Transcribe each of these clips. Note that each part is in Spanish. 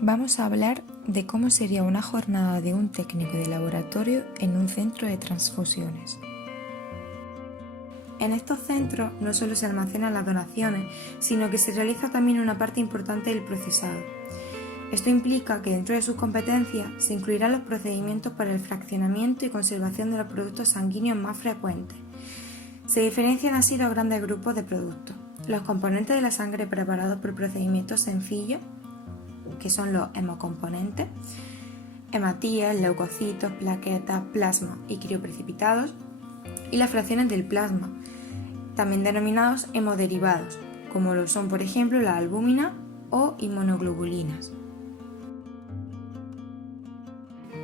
Vamos a hablar de cómo sería una jornada de un técnico de laboratorio en un centro de transfusiones. En estos centros no solo se almacenan las donaciones, sino que se realiza también una parte importante del procesado. Esto implica que dentro de sus competencias se incluirán los procedimientos para el fraccionamiento y conservación de los productos sanguíneos más frecuentes. Se diferencian así dos grandes grupos de productos: los componentes de la sangre preparados por procedimientos sencillos, que son los hemocomponentes, hematíes, leucocitos, plaquetas, plasma y crioprecipitados, y las fracciones del plasma, también denominados hemoderivados, como lo son por ejemplo la albúmina o inmunoglobulinas.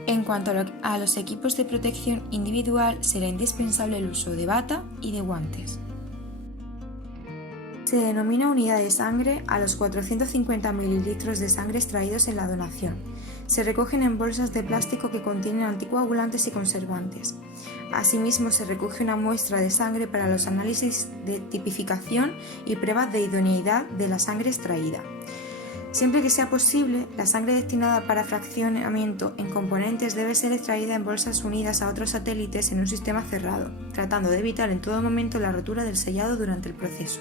En cuanto a los equipos de protección individual, será indispensable el uso de bata y de guantes. Se denomina unidad de sangre a los 450 ml de sangre extraídos en la donación. Se recogen en bolsas de plástico que contienen anticoagulantes y conservantes. Asimismo, se recoge una muestra de sangre para los análisis de tipificación y pruebas de idoneidad de la sangre extraída. Siempre que sea posible, la sangre destinada para fraccionamiento en componentes debe ser extraída en bolsas unidas a otros satélites en un sistema cerrado, tratando de evitar en todo momento la rotura del sellado durante el proceso.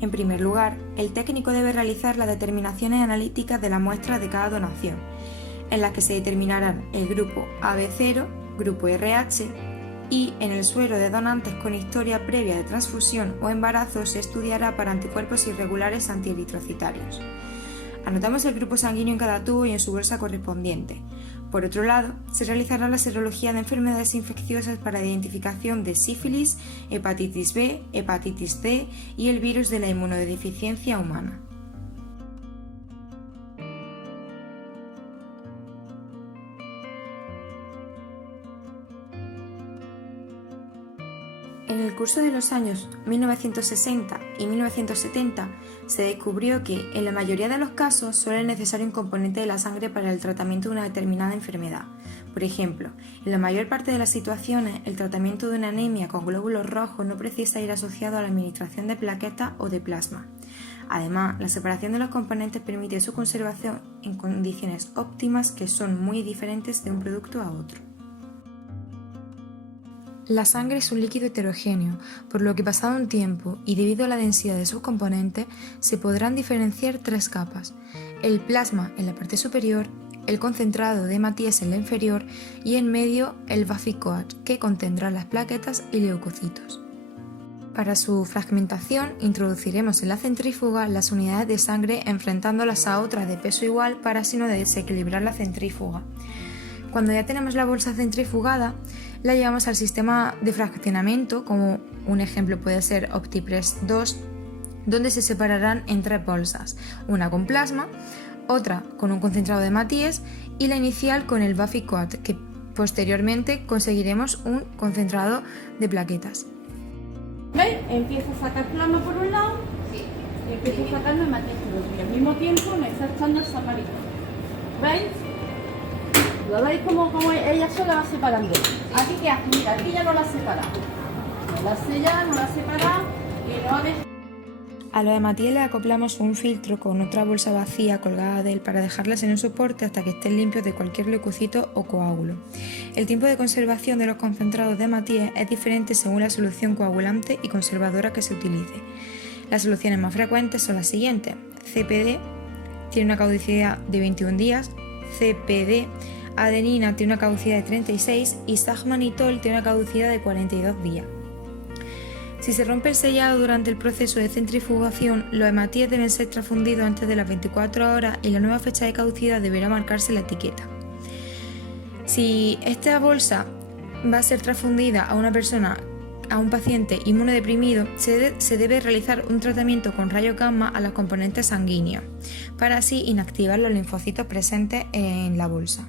En primer lugar, el técnico debe realizar las determinaciones analíticas de la muestra de cada donación, en las que se determinarán el grupo AB0, grupo RH, y en el suero de donantes con historia previa de transfusión o embarazo se estudiará para anticuerpos irregulares antieritrocitarios. Anotamos el grupo sanguíneo en cada tubo y en su bolsa correspondiente. Por otro lado, se realizará la serología de enfermedades infecciosas para identificación de sífilis, hepatitis B, hepatitis C y el virus de la inmunodeficiencia humana. En el curso de los años 1960 y 1970 se descubrió que, en la mayoría de los casos, solo es necesario un componente de la sangre para el tratamiento de una determinada enfermedad. Por ejemplo, en la mayor parte de las situaciones, el tratamiento de una anemia con glóbulos rojos no precisa ir asociado a la administración de plaquetas o de plasma. Además, la separación de los componentes permite su conservación en condiciones óptimas que son muy diferentes de un producto a otro. La sangre es un líquido heterogéneo, por lo que pasado un tiempo y debido a la densidad de sus componentes, se podrán diferenciar tres capas: el plasma en la parte superior, el concentrado de hematíes en la inferior y en medio el Buffy-Coat, que contendrá las plaquetas y leucocitos. Para su fragmentación introduciremos en la centrífuga las unidades de sangre enfrentándolas a otras de peso igual para así no desequilibrar la centrífuga. Cuando ya tenemos la bolsa centrifugada, la llevamos al sistema de fraccionamiento, como un ejemplo puede ser OptiPress 2, donde se separarán en tres bolsas, una con plasma, otra con un concentrado de hematíes y la inicial con el Buffy-Coat, que posteriormente conseguiremos un concentrado de plaquetas. ¿Veis? Empiezo a sacar plasma por un lado y empiezo a sacar hematíes por otro, y al mismo tiempo me está echando el sacarito. ¿Veis? ¿Lo veis como ella sola va separando? Aquí que hace, mira, aquí ya no la separa. No la sella, no la separa y no ha dejado. A los hematíes le acoplamos un filtro con otra bolsa vacía colgada de él para dejarlas en un soporte hasta que estén limpios de cualquier leucocito o coágulo. El tiempo de conservación de los concentrados de hematíes es diferente según la solución coagulante y conservadora que se utilice. Las soluciones más frecuentes son las siguientes: CPD tiene una caducidad de 21 días, CPD adenina tiene una caducidad de 36 y sagmanitol tiene una caducidad de 42 días. Si se rompe el sellado durante el proceso de centrifugación, los hematíes deben ser transfundidos antes de las 24 horas y la nueva fecha de caducidad deberá marcarse en la etiqueta. Si esta bolsa va a ser transfundida a una persona, a un paciente inmunodeprimido, se debe realizar un tratamiento con rayos gamma a los componentes sanguíneos, para así inactivar los linfocitos presentes en la bolsa.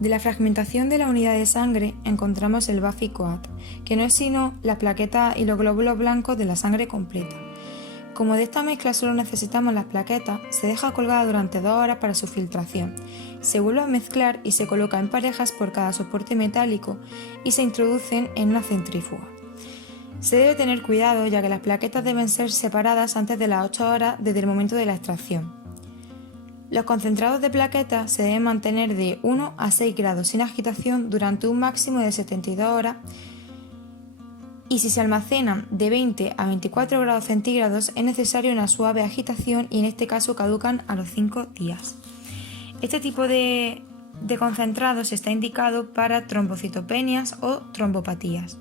De la fragmentación de la unidad de sangre encontramos el Buffy-Coat, que no es sino la plaqueta y los glóbulos blancos de la sangre completa. Como de esta mezcla solo necesitamos las plaquetas, se deja colgada durante 2 horas para su filtración. Se vuelve a mezclar y se coloca en parejas por cada soporte metálico y se introducen en una centrífuga. Se debe tener cuidado ya que las plaquetas deben ser separadas antes de las 8 horas desde el momento de la extracción. Los concentrados de plaquetas se deben mantener de 1 a 6 grados sin agitación durante un máximo de 72 horas y si se almacenan de 20 a 24 grados centígrados es necesaria una suave agitación y en este caso caducan a los 5 días. Este tipo de concentrados está indicado para trombocitopenias o trombopatías.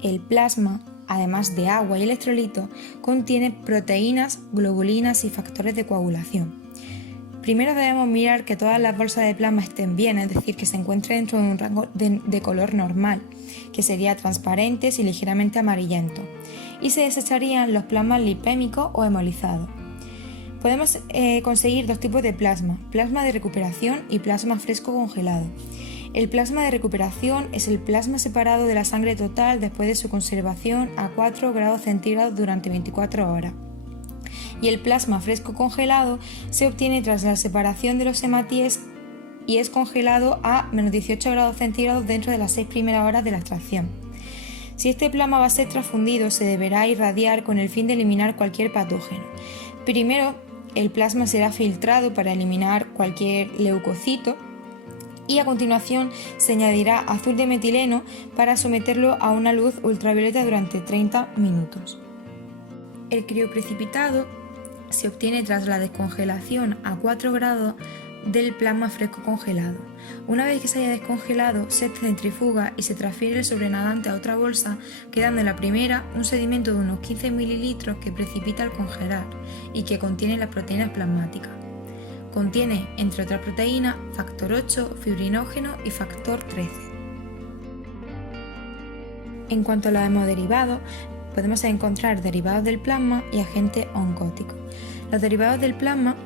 El plasma, además de agua y electrolitos, contiene proteínas, globulinas y factores de coagulación. Primero debemos mirar que todas las bolsas de plasma estén bien, es decir, que se encuentren dentro de un rango de color normal, que sería transparentes y ligeramente amarillento, y se desecharían los plasmas lipémicos o hemolizados. Podemos conseguir dos tipos de plasma de recuperación y plasma fresco congelado. El plasma de recuperación es el plasma separado de la sangre total después de su conservación a 4 grados centígrados durante 24 horas. Y el plasma fresco congelado se obtiene tras la separación de los hematíes y es congelado a menos 18 grados centígrados dentro de las 6 primeras horas de la extracción. Si este plasma va a ser transfundido, se deberá irradiar con el fin de eliminar cualquier patógeno. Primero, el plasma será filtrado para eliminar cualquier leucocito y a continuación se añadirá azul de metileno para someterlo a una luz ultravioleta durante 30 minutos. El crioprecipitado se obtiene tras la descongelación a 4 grados del plasma fresco congelado. Una vez que se haya descongelado, se centrifuga y se transfiere el sobrenadante a otra bolsa, quedando en la primera un sedimento de unos 15 mililitros que precipita al congelar y que contiene las proteínas plasmáticas. Contiene, entre otras proteínas, factor 8, fibrinógeno y factor 13. En cuanto a los hemoderivados, podemos encontrar derivados del plasma y agentes oncóticos. Los derivados del plasma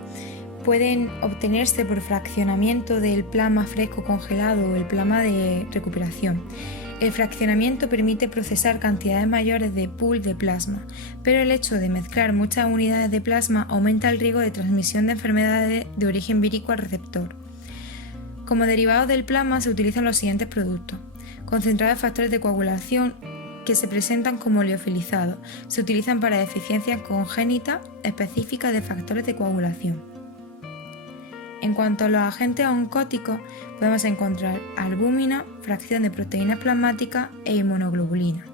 pueden obtenerse por fraccionamiento del plasma fresco congelado o el plasma de recuperación. El fraccionamiento permite procesar cantidades mayores de pool de plasma, pero el hecho de mezclar muchas unidades de plasma aumenta el riesgo de transmisión de enfermedades de origen vírico al receptor. Como derivados del plasma se utilizan los siguientes productos: concentrados de factores de coagulación que se presentan como liofilizados, se utilizan para deficiencias congénitas específicas de factores de coagulación. En cuanto a los agentes oncóticos, podemos encontrar albúmina, fracción de proteínas plasmáticas e inmunoglobulina.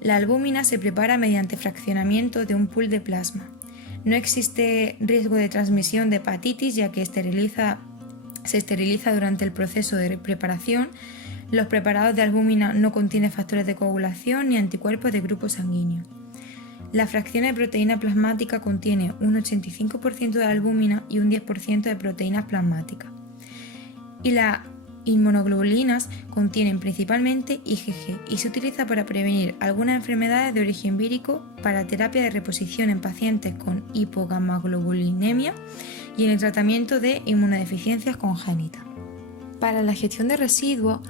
La albúmina se prepara mediante fraccionamiento de un pool de plasma. No existe riesgo de transmisión de hepatitis ya que se esteriliza durante el proceso de preparación. Los preparados de albúmina no contienen factores de coagulación ni anticuerpos de grupo sanguíneo. La fracción de proteína plasmática contiene un 85% de albúmina y un 10% de proteínas plasmáticas. Y las inmunoglobulinas contienen principalmente IgG y se utiliza para prevenir algunas enfermedades de origen vírico, para terapia de reposición en pacientes con hipogamaglobulinemia y en el tratamiento de inmunodeficiencias congénitas. Para la gestión de residuos,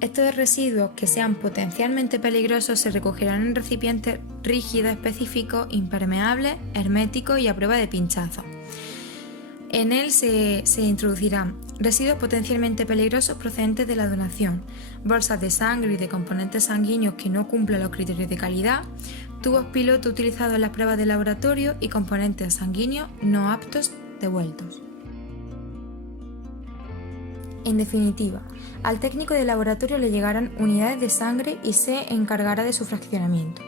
estos residuos que sean potencialmente peligrosos se recogerán en recipientes rígidos específicos, impermeables, herméticos y a prueba de pinchazo. En él se introducirán residuos potencialmente peligrosos procedentes de la donación, bolsas de sangre y de componentes sanguíneos que no cumplan los criterios de calidad, tubos piloto utilizados en las pruebas de laboratorio y componentes sanguíneos no aptos devueltos. En definitiva, al técnico de laboratorio le llegarán unidades de sangre y se encargará de su fraccionamiento,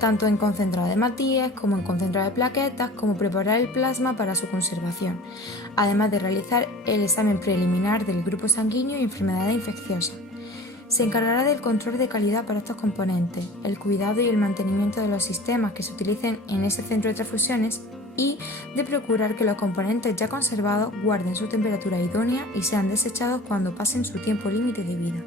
tanto en concentrado de hematíes como en concentrado de plaquetas, como preparar el plasma para su conservación, además de realizar el examen preliminar del grupo sanguíneo y enfermedades infecciosas. Se encargará del control de calidad para estos componentes, el cuidado y el mantenimiento de los sistemas que se utilicen en ese centro de transfusiones y de procurar que los componentes ya conservados guarden su temperatura idónea y sean desechados cuando pasen su tiempo límite de vida.